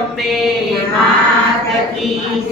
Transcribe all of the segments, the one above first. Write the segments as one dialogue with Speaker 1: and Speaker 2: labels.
Speaker 1: અંબે માતા કી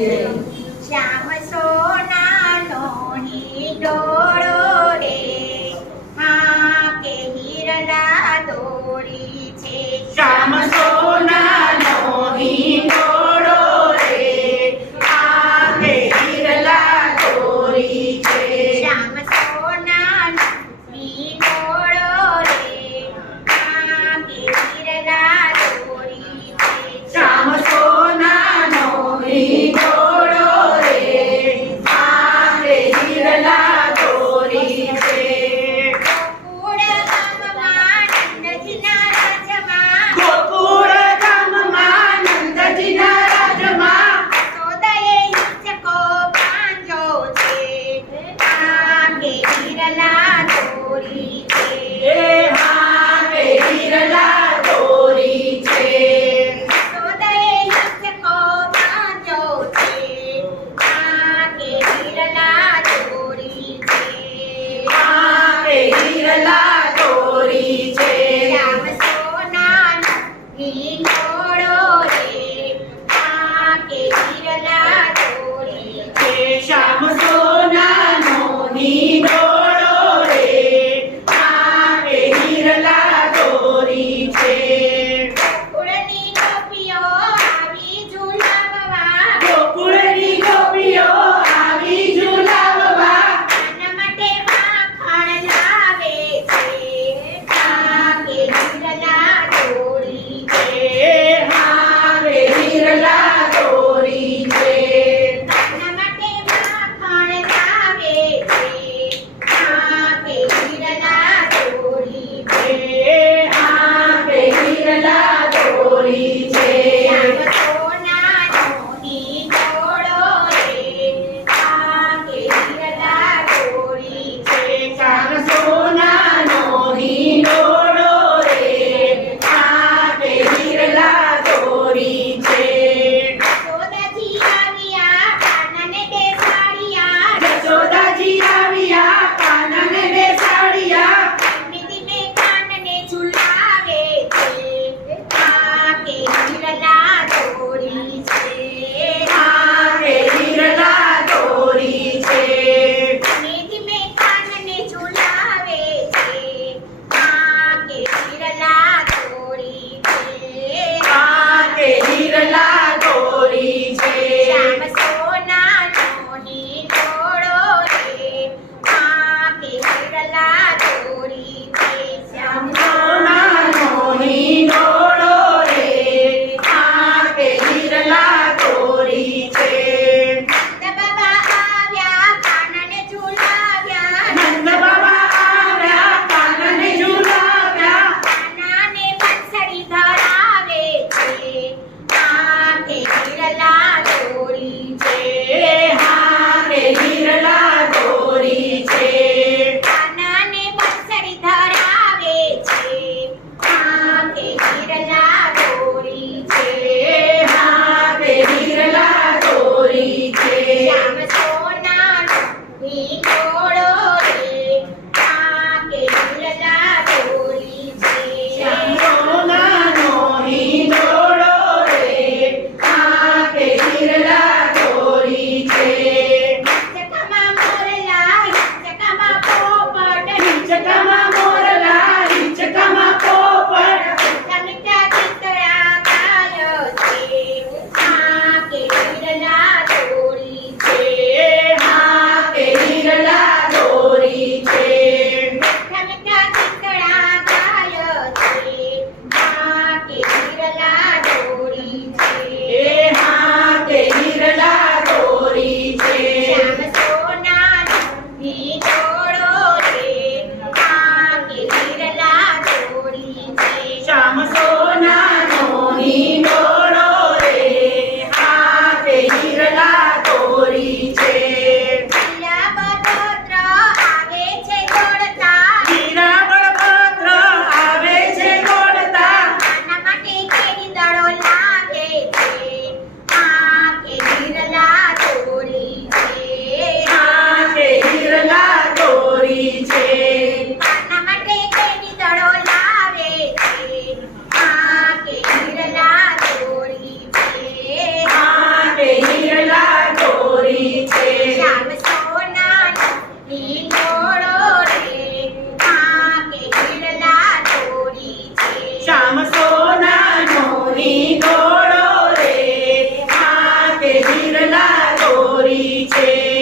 Speaker 2: ગિરનાર ગોરી છે.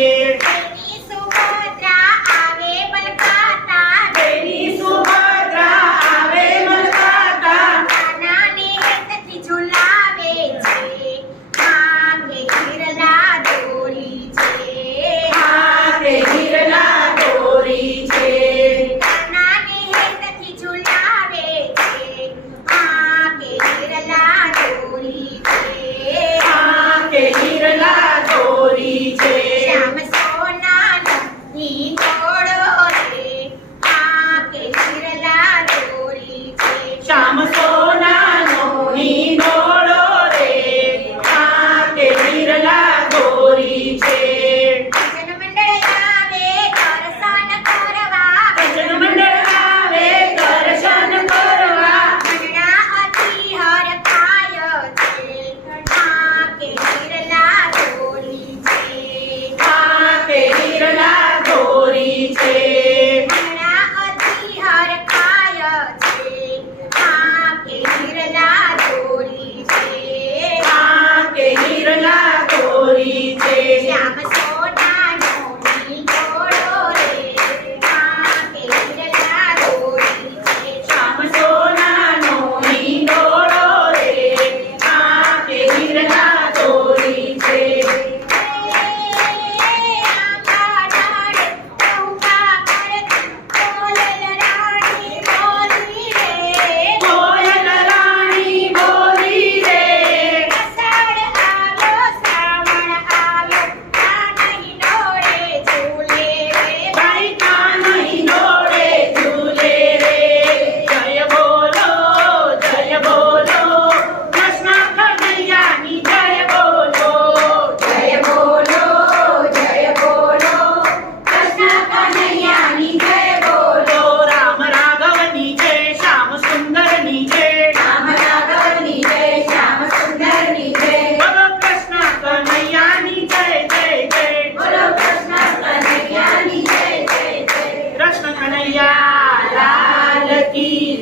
Speaker 1: be